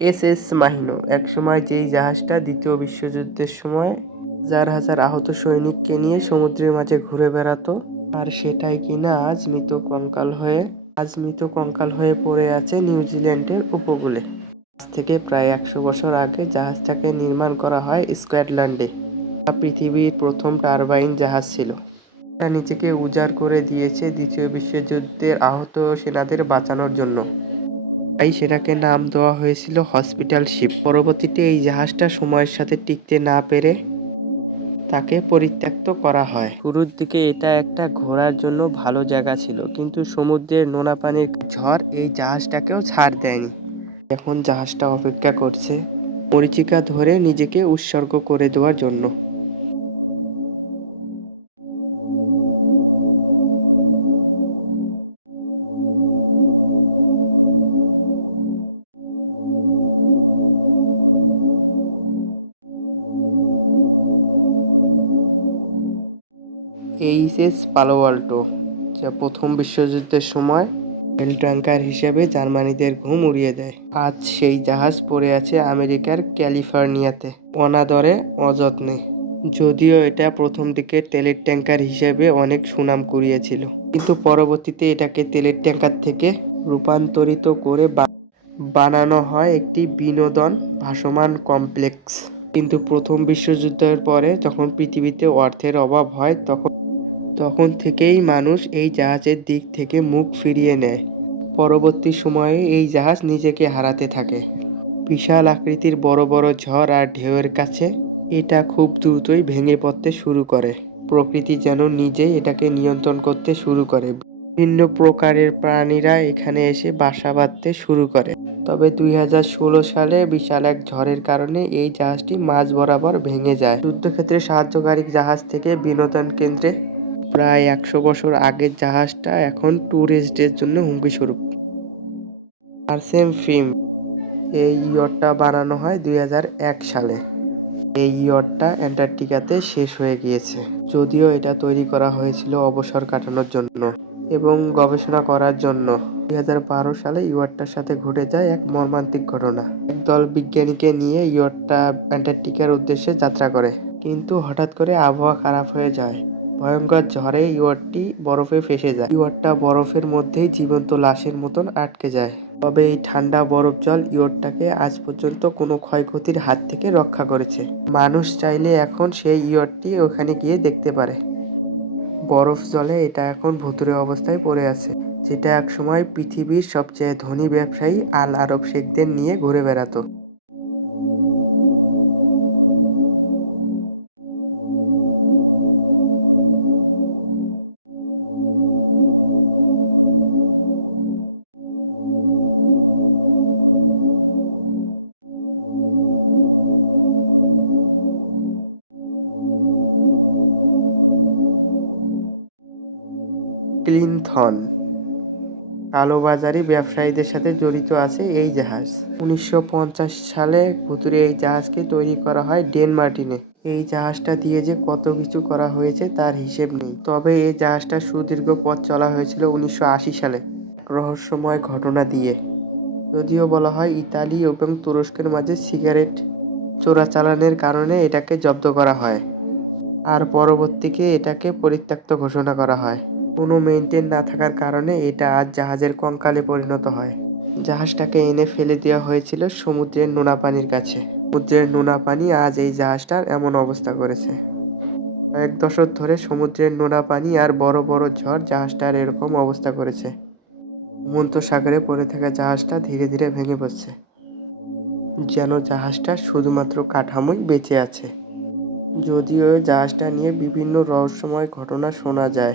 S S মাহিনো, একসময় যেই জাহাজটা দ্বিতীয় বিশ্বযুদ্ধের সময় হাজার হাজার আহত সৈনিককে নিয়ে সমুদ্রের মাঝে ঘুরে বেড়াতো, আর সেটাই কিনা আজ মৃত কঙ্কাল হয়ে, আজ মৃত কঙ্কাল হয়ে পড়ে আছে নিউজিল্যান্ডের উপকূলে। আজ থেকে প্রায় একশো বছর আগে জাহাজটাকে নির্মাণ করা হয় স্কটল্যান্ডে, যা পৃথিবীর প্রথম টারবাইন জাহাজ ছিল। তা নিজেকে উজাড় করে দিয়েছে দ্বিতীয় বিশ্বযুদ্ধের আহত সেনাদের বাঁচানোর জন্য। তাই সেটাকে নাম দেওয়া হয়েছিল হসপিটাল শিপ। পরবর্তীতে এই জাহাজটা সময়ের সাথে টিকতে না পেরে তাকে পরিত্যক্ত করা হয়। শুরুর দিকে এটা একটা ঘোরার জন্য ভালো জায়গা ছিল, কিন্তু সমুদ্রের নোনা পানির ঝড় এই জাহাজটাকেও ছাড় দেয়নি। এখন জাহাজটা অপেক্ষা করছে মরিচিকা ধরে নিজেকে উৎসর্গ করে দেওয়ার জন্য। এইচএস পালো আল্টো যা প্রথম বিশ্বযুদ্ধের সময় তেল ট্যাঙ্কার হিসেবে জার্মানিদের ঘুম উড়িয়ে দেয়। আজ সেই জাহাজ পড়ে আছে আমেরিকার ক্যালিফোর্নিয়াতে। অনাদরে অযত্নে। যদিও এটা প্রথম দিকে তেলের ট্যাঙ্কার হিসেবে অনেক সুনাম কুড়িয়েছিল। কিন্তু পরবর্তীতে এটাকে তেলের ট্যাঙ্কার থেকে রূপান্তরিত করে বানানো হয় একটি বিনোদন ভাসমান কমপ্লেক্স। কিন্তু প্রথম বিশ্বযুদ্ধের পরে যখন পৃথিবীতে অর্থের অভাব হয়, তখন তখন থেকেই মানুষ এই জাহাজের দিক থেকে মুখ ফিরিয়ে নেয়। পরবর্তী সময়ে এই জাহাজ নিজেকে হারাতে থাকে। বিশাল আকৃতির বড় বড় ঝড় আর ঢেউয়ের কাছে এটা খুব দ্রুতই ভেঙে পড়তে শুরু করে। প্রকৃতি যেন নিজেই এটাকে নিয়ন্ত্রণ করতে শুরু করে। বিভিন্ন প্রকারের প্রাণীরা এখানে এসে বাসা বাঁধতে শুরু করে। তবে দুই হাজার ষোলো সালে বিশাল এক ঝড়ের কারণে এই জাহাজটি মাঝ বরাবর ভেঙে যায়। যুদ্ধক্ষেত্রে সাহায্যকারী জাহাজ থেকে বিনোদন কেন্দ্রে প্রায় একশো বছর আগের জাহাজটা এখন ট্যুরিস্টদের জন্য হুমকি স্বরূপ আরসেম ফিল্ম এই ইয়টটা বানানো হয় দুই হাজার এক সালে। এই ইয়টটা অ্যান্টার্কটিকাতে শেষ হয়ে গিয়েছে। যদিও এটা তৈরি করা হয়েছিল অবসর কাটানোর জন্য এবং গবেষণা করার জন্য। দুই হাজার বারো সালে ইয়টটার সাথে ঘটে যায় এক মর্মান্তিক ঘটনা। একদল বিজ্ঞানীকে নিয়ে ইয়টটা অ্যান্টার্কটিকার উদ্দেশ্যে যাত্রা করে। কিন্তু হঠাৎ করে আবহাওয়া খারাপ হয়ে যায়। ভয়ঙ্কর ঝড়ে ইয়টটি বরফে ফেসে যায়। ইয়টটা বরফের মধ্যেই জীবন্ত লাশের মতন আটকে যায়। তবে এই ঠান্ডা বরফ জল ইয়টটাকে আজ পর্যন্ত কোনো ক্ষয়ক্ষতির হাত থেকে রক্ষা করেছে। মানুষ চাইলে এখন সেই ইয়টটি ওখানে গিয়ে দেখতে পারে। বরফ জলে এটা এখন ভুতুরে অবস্থায় পড়ে আছে, যেটা একসময় পৃথিবীর সবচেয়ে ধনী ব্যবসায়ী আল আরব শেখদের নিয়ে ঘুরে বেড়াতো। ক্লিনথন। কালোবাজারি ব্যবসায়ীদের সাথে জড়িত আছে এই জাহাজ। উনিশশো পঞ্চাশ সালে ভুতুরে এই জাহাজকে তৈরি করা হয় ডেনমার্টিনে এই জাহাজটা দিয়ে যে কত কিছু করা হয়েছে তার হিসেব নেই। তবে এই জাহাজটা সুদীর্ঘ পথ চলা হয়েছিল উনিশশো আশি সালে, রহস্যময় ঘটনা দিয়ে। যদিও বলা হয় ইতালি এবং তুরস্কের মাঝে সিগারেট চোরাচালানের কারণে এটাকে জব্দ করা হয়। আর পরবর্তীকে এটাকে পরিত্যক্ত ঘোষণা করা হয়। কোনো মেনটেন না থাকার কারণে এটা আজ জাহাজের কঙ্কালে পরিণত হয়। জাহাজটাকে এনে ফেলে দেওয়া হয়েছিল সমুদ্রের নোনা পানির কাছে। সমুদ্রের নোনা পানি আজ এই জাহাজটার এমন অবস্থা করেছে। কয়েক দশক ধরে সমুদ্রের নোনা পানি আর বড় বড় ঝড় জাহাজটার এরকম অবস্থা করেছে। ভূমন্ত সাগরে পড়ে থাকা জাহাজটা ধীরে ধীরে ভেঙে পড়ছে। যেন জাহাজটা শুধুমাত্র কাঠামোই বেঁচে আছে। যদিও জাহাজটা নিয়ে বিভিন্ন রহস্যময় ঘটনা শোনা যায়